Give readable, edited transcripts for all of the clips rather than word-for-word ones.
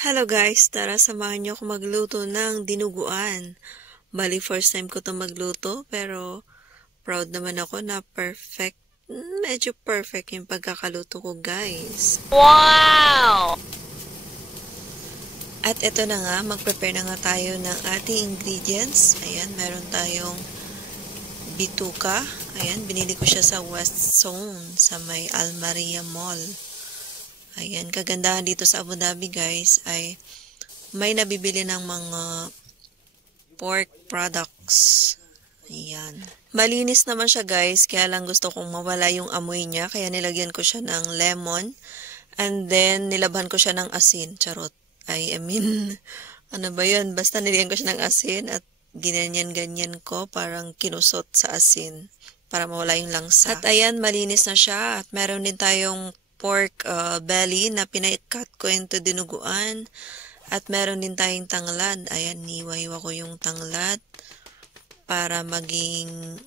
Hello guys, tara samahan niyo ako magluto ng dinuguan. Bali, first time ko to magluto, pero proud naman ako na medyo perfect yung pagkakaluto ko guys. Wow! At eto na nga, mag-prepare na nga tayo ng ating ingredients. Ayan, meron tayong bituka. Ayan, binili ko siya sa West Zone, sa may Almaria Mall. Ayan, kagandahan dito sa Abu Dhabi guys ay may nabibili ng mga pork products. Ayan. Malinis naman siya guys, kaya lang gusto kong mawala yung amoy niya, kaya nilagyan ko siya ng lemon and then nilabhan ko siya ng asin. Charot. Ano ba yun? Basta nilagyan ko siya ng asin at ginanyan-ganyan ko, parang kinusot sa asin para mawala yung langsa. At ayan, malinis na siya at meron din tayong pork belly na pinaikat ko into dinuguan. At meron din tayong tanglad. Ayan, niwa-iwa ko yung tanglad para maging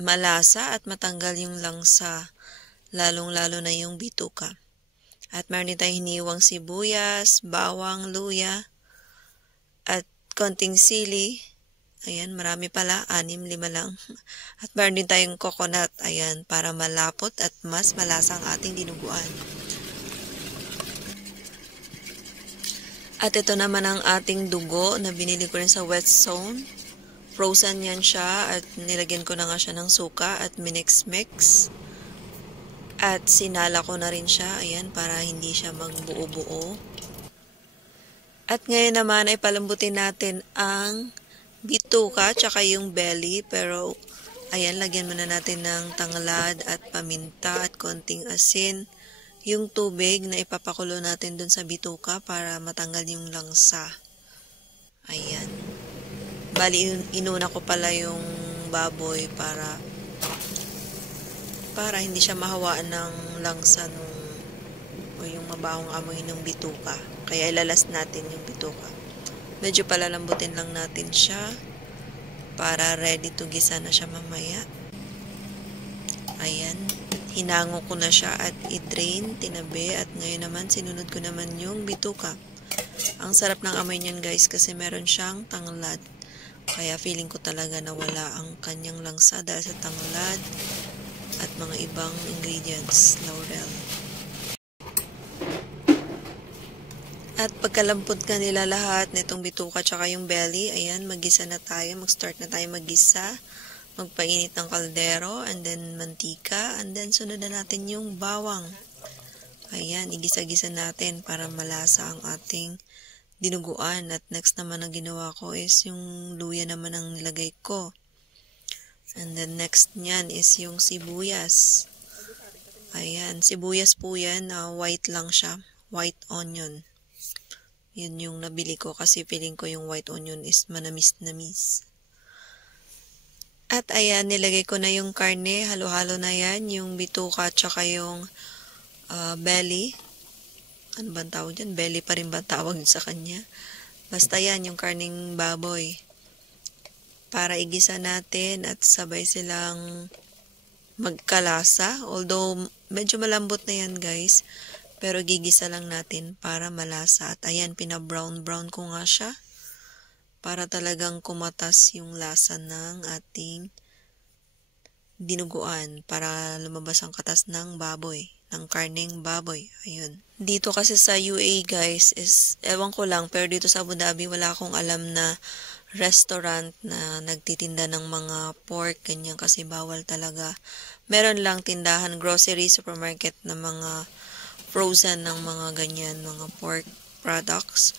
malasa at matanggal yung langsa. Lalong-lalo na yung bituka. At meron din tayong hiniwang sibuyas, bawang, luya, at konting sili. Ayan, marami pala, 6, 5 lang. At meron din tayong coconut, ayan, para malapot at mas malasa ang ating dinuguan. At ito naman ang ating dugo na binili ko rin sa West Zone. Frozen yan siya at nilagyan ko na nga siya ng suka at minix-mix. At sinala ko na rin siya, ayan, para hindi siya magbuo-buo. At ngayon naman ay palambutin natin ang bituka tsaka yung belly, pero ayan, lagyan muna natin ng tanglad at paminta at konting asin, yung tubig na ipapakulo natin dun sa bituka para matanggal yung langsa. Ayan, bali inuna ko pala yung baboy para hindi siya mahawaan ng langsa o yung mabahong amoy ng bituka, kaya ilalas natin yung bituka. Medyo palalambutin lang natin siya para ready to gisa na siya mamaya. Ayan, hinango ko na siya at i-drain, tinabi, at ngayon naman sinunod ko naman yung bituka. Ang sarap ng amoy niyan guys kasi meron siyang tanglad. Kaya feeling ko talaga na wala ang kanyang langsa dahil sa tanglad at mga ibang ingredients, laurel. At pagkalampot ka nila lahat nitong bituka tsaka yung belly, ayan, mag-gisa na tayo. Mag-start na tayo mag-gisa. Magpainit ng kaldero, and then mantika, and then sunod na natin yung bawang. Ayan, igisa-gisa natin para malasa ang ating dinuguan. At next naman ang ginawa ko is yung luya naman ang nilagay ko. And then next nyan is yung sibuyas. Ayan, sibuyas po yan, white lang siya, white onion. Yun yung nabili ko kasi feeling ko yung white onion is manamis-namis. At ayan, nilagay ko na yung karne. Halo-halo na yan. Yung bituka at saka yung belly. Ano ba tawag dyan? Belly pa rin ba tawag sa kanya? Basta yan, yung karning baboy. Para igisa natin at sabay silang magkalasa. Although, medyo malambot na yan guys. Pero gigisa lang natin para malasa. At ayan, pina-brown-brown ko nga siya. Para talagang kumatas yung lasa ng ating dinuguan. Para lumabas ang katas ng baboy. Ng karneng baboy. Ayun. Dito kasi sa UAE guys is, ewan ko lang, pero dito sa Abu Dhabi wala akong alam na restaurant na nagtitinda ng mga pork, ganyan, kasi bawal talaga. Meron lang tindahan, grocery, supermarket na mga frozen ng mga ganyan, mga pork products.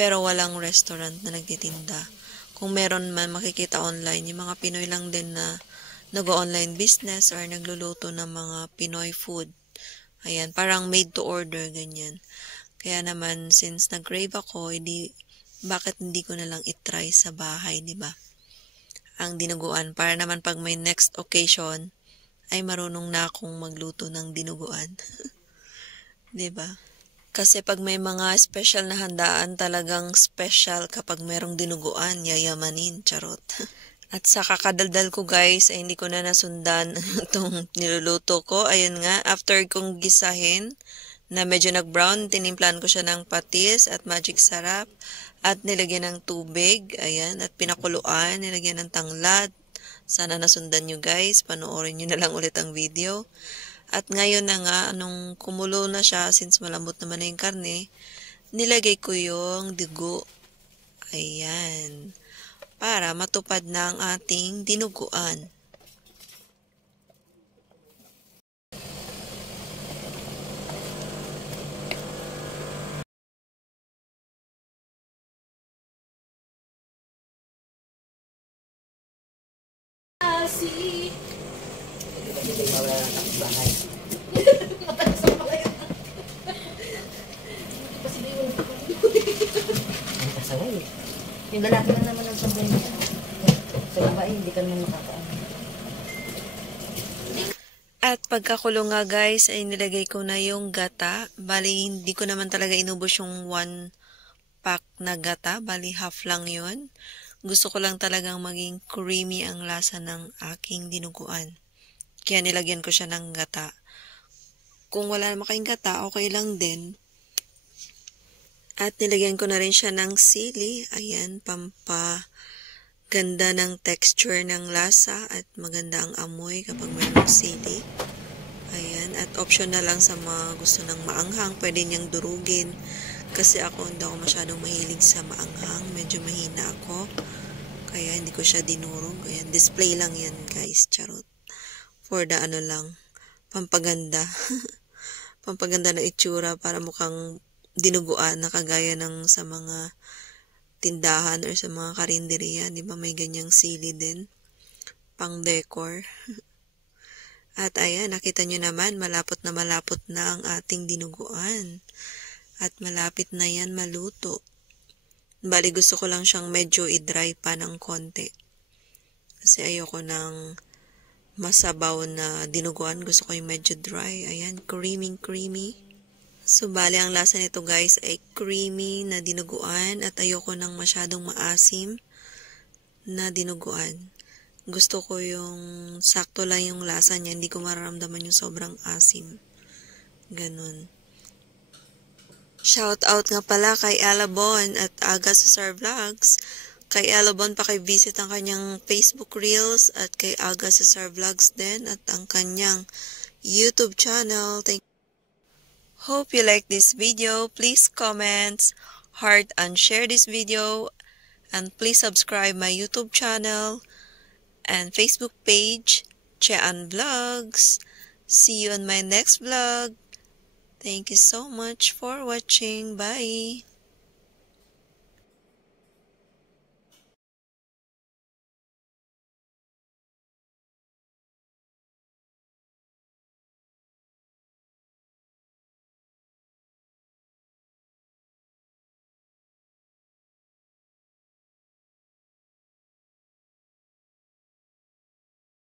Pero walang restaurant na nagtitinda. Kung meron man, makikita online. Yung mga Pinoy lang din na nag-online business or nagluluto ng mga Pinoy food. Ayan, parang made to order, ganyan. Kaya naman, since nag-crave ako, bakit hindi ko na lang itry sa bahay, di ba? Ang dinuguan, para naman pag may next occasion, ay marunong na akong magluto ng dinuguan. Diba? Kasi pag may mga special na handaan, talagang special kapag merong dinuguan, yayamanin, charot. At sa kakadaldal ko guys, ay hindi ko na nasundan itong niluluto ko. Ayun nga, after kong gisahin, na medyo nag-brown. Tinimplahan ko siya ng patis at magic sarap at nilagyan ng tubig. Ayan, at pinakuluan, nilagyan ng tanglad. Sana nasundan nyo guys. Panoorin nyo na lang ulit ang video. At ngayon na nga, anong kumulo na siya, since malambot naman na yung karne, nilagay ko yung dugo. Ayan. Para matupad na ang ating dinuguan. Si yung lalaki lang naman ang sabay niya. Sa babae, hindi ka naman makakaano. At pagkakulo nga guys, ay nilagay ko na yung gata. Bali, hindi ko naman talaga inubos yung 1 pack na gata. Bali, half lang yun. Gusto ko lang talagang maging creamy ang lasa ng aking dinuguan. Kaya nilagyan ko siya ng gata. Kung wala naman kayong gata, okay lang din. At nilagyan ko na rin siya ng sili. Ayan, pampaganda ng texture ng lasa at maganda ang amoy kapag mayroong sili. Ayan, at option na lang sa mga gusto ng maanghang. Pwede niyang durugin. Kasi ako hindi ako masyadong mahilig sa maanghang. Medyo mahina ako. Kaya hindi ko siya dinurog. Ayan, display lang yan guys. Charot. For the ano lang. Pampaganda. Pampaganda ng itsura para mukhang dinuguan na kagaya ng sa mga tindahan or sa mga karinderiya. Di ba may ganyang sili din? Pang decor. At ayan, nakita nyo naman, malapot na ang ating dinuguan. At malapit na yan maluto. Bali, gusto ko lang siyang medyo i-dry pa ng konti. Kasi ayoko ng masabaw na dinuguan. Gusto ko yung medyo dry. Ayan, creamy. So, bali, ang lasa nito guys ay creamy na dinuguan. At ayoko ng masyadong maasim na dinuguan. Gusto ko yung sakto lang yung lasa niya. Hindi ko mararamdaman yung sobrang asim. Ganon. Shout out nga pala kay Alabon at Aga Cesar Vlogs. Kay Alabon paki-visit ang kanyang Facebook Reels at kay Aga Cesar Vlogs din at ang kanyang YouTube channel. Hope you like this video. Please comment, heart, and share this video. And please subscribe my YouTube channel and Facebook page, Chean Vlogs. See you on my next vlog. Thank you so much for watching. Bye!